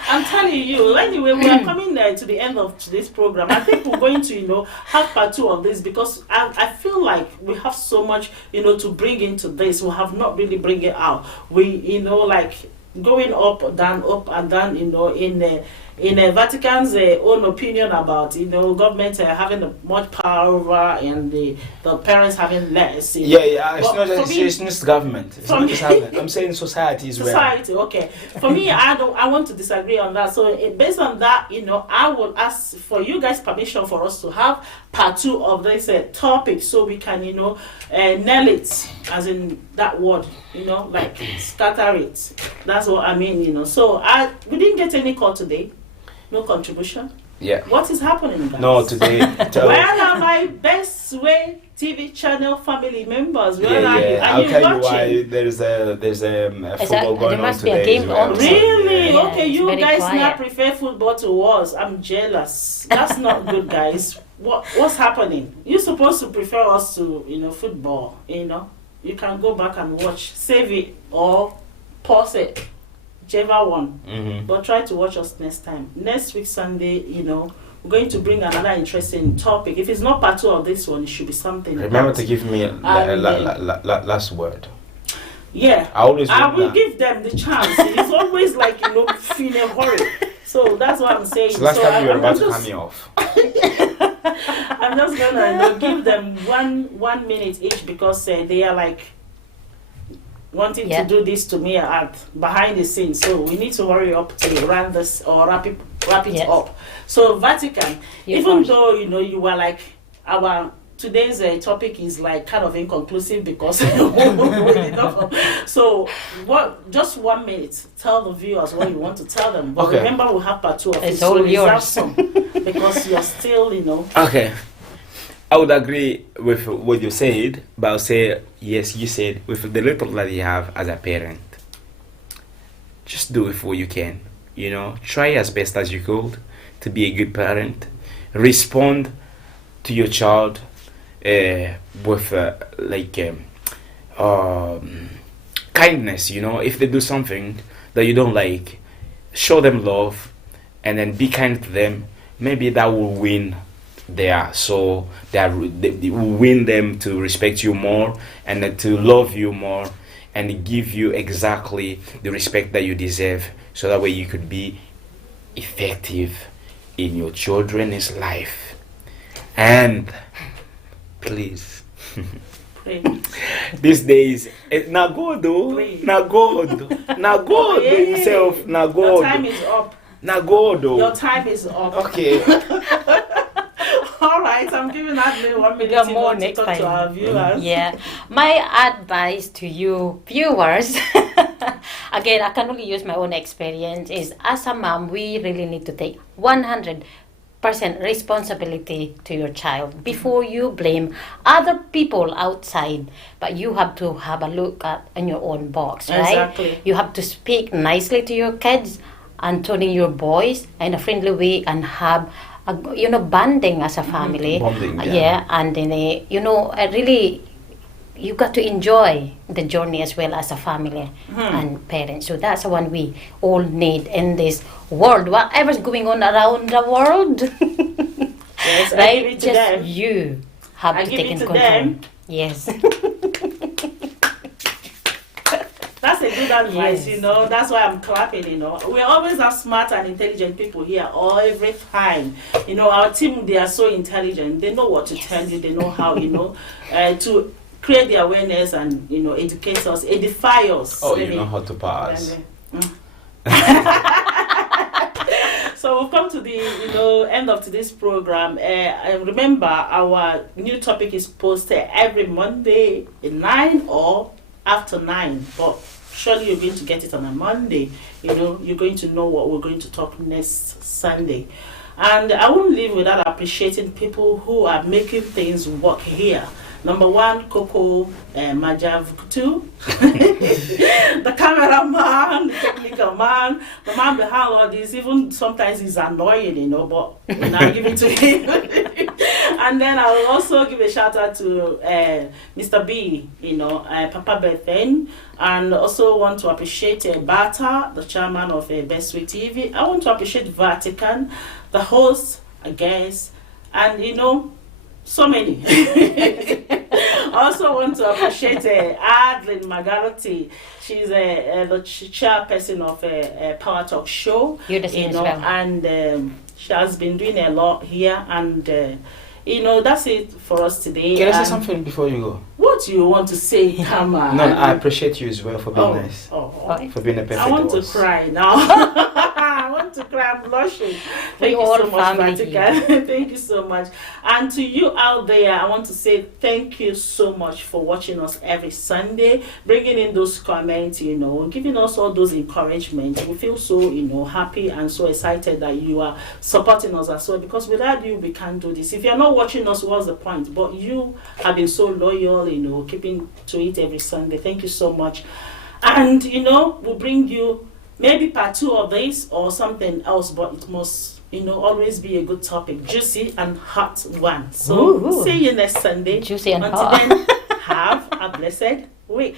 I'm telling you. Anyway, we are coming to the end of today's program. I think we're going to, have part 2 of this because I feel like we have so much, to bring into this. We have not really bring it out. We, like going up and down, in the Vatican's own opinion about government having much power over and the parents having less. Yeah, it's But not for just, me- it's not just government. It's for not me- just government. I'm saying society as well. Society, okay. For me, I want to disagree on that. So based on that, I will ask for you guys permission for us to have part 2 of this topic, so we can nail it, as in that word, like scatter it. That's what I mean, So we didn't get any call today. No contribution. Yeah. What is happening, guys? No, today. Where are my Best Way TV channel family members? Where are you? Are I'll you tell watching? you why there's a football going there on must be a today. game as well. on. Really? Yeah, Okay, it's you very guys now quiet. prefer football to us. I'm jealous. That's not good, guys. What's happening? You're supposed to prefer us to, football. You can go back and watch, save it or pause it, whichever one. Mhm. But try to watch us next time. Next week Sunday, we're going to bring another interesting topic. If it's not part 2 of this one, it should be something. Remember else. to give me a last word. Yeah. I always I want will that. give them the chance. It's always like, feel a hurry. So that's what I'm saying. So last time you were I'm about to just- cut me off. I'm just gonna give them one minute each because they are like wanting Yeah. to do this to me at behind the scenes. So we need to hurry up to run this or wrap it Yes. up. So Vatican, You even first. though you were like our today's topic is like kind of inconclusive because so what? Just 1 minute. Tell the viewers what you want to tell them. But Okay. remember, we'll have part 2 of it. It's So all reserve yours. some because you're still, Okay. I would agree with what you said, but I'll say, yes, you said, with the little that you have as a parent, just do it what you can. Try as best as you could to be a good parent. Respond to your child with kindness. If they do something that you don't like, show them love, and then be kind to them. Maybe that will win they will win them to respect you more and then to love you more and give you exactly the respect that you deserve, so that way you could be effective in your children's life. And please, pray. these days, na God, Please. na God, na God Yeah. himself, na Your time God, is up. na God. Your time is up. Okay. All right, I'm giving that little 1 minute got you more want to next talk to time. our viewers. Yeah, my advice to you viewers, again, I can only use my own experience, is as a mom, we really need to take 100% responsibility to your child before you blame other people outside. But you have to have a look at in your own box, right? Exactly. You have to speak nicely to your kids and turning your voice in a friendly way and have bonding as a family. Bonding, yeah. Yeah, and then really, you got to enjoy the journey as well as a family and parents. So that's the one we all need in this world. Whatever's going on around the world, Yes, I give right? it to Just them. you have I to give take it in to control. them. Yes. That's a good advice, Yes. That's why I'm clapping, We always have smart and intelligent people here all every time. Our team, they are so intelligent. They know what to tell you. They know how, to create the awareness and, educate us, edify us. Oh, Maybe. you know how to pass. So we've come to the end of today's program. And remember, our new topic is posted every Monday at 9 or after 9. But surely you're going to get it on a Monday. You're going to know what we're going to talk next Sunday. And I won't leave without appreciating people who are making things work here. Number 1, Coco Majav 2, the cameraman, the technical man, the man behind all this. Even sometimes he's annoying, but I'll give it to him. And then I will also give a shout out to Mr. B, Papa Bethen, and also want to appreciate Bata, the chairman of Best Way TV. I want to appreciate Vatican, the host, guests, and so many. Also want to appreciate Adlin Magarotti. She's the chairperson of a Power Talk show. You're the same as well. And she has been doing a lot here. And that's it for us today. Can I say And something before you go? What do you want to say, Kama? No, I appreciate you as well for being Oh, nice. Okay. For being a perfect I want to host. cry now. I want to cry. I'm blushing. Thank you all so much, family Vatican. Thank you so much. And to you out there, I want to say thank you so much for watching us every Sunday, bringing in those comments, giving us all those encouragements. We feel so, happy and so excited that you are supporting us as well, because without you, we can't do this. If you're not watching us, what's the point? But you have been so loyal, keeping to it every Sunday. Thank you so much. And, we'll bring you maybe part 2 of this or something else, but it must, always be a good topic, juicy and hot one. So Ooh. see you next Sunday. Juicy and Until hot. then, have a blessed week.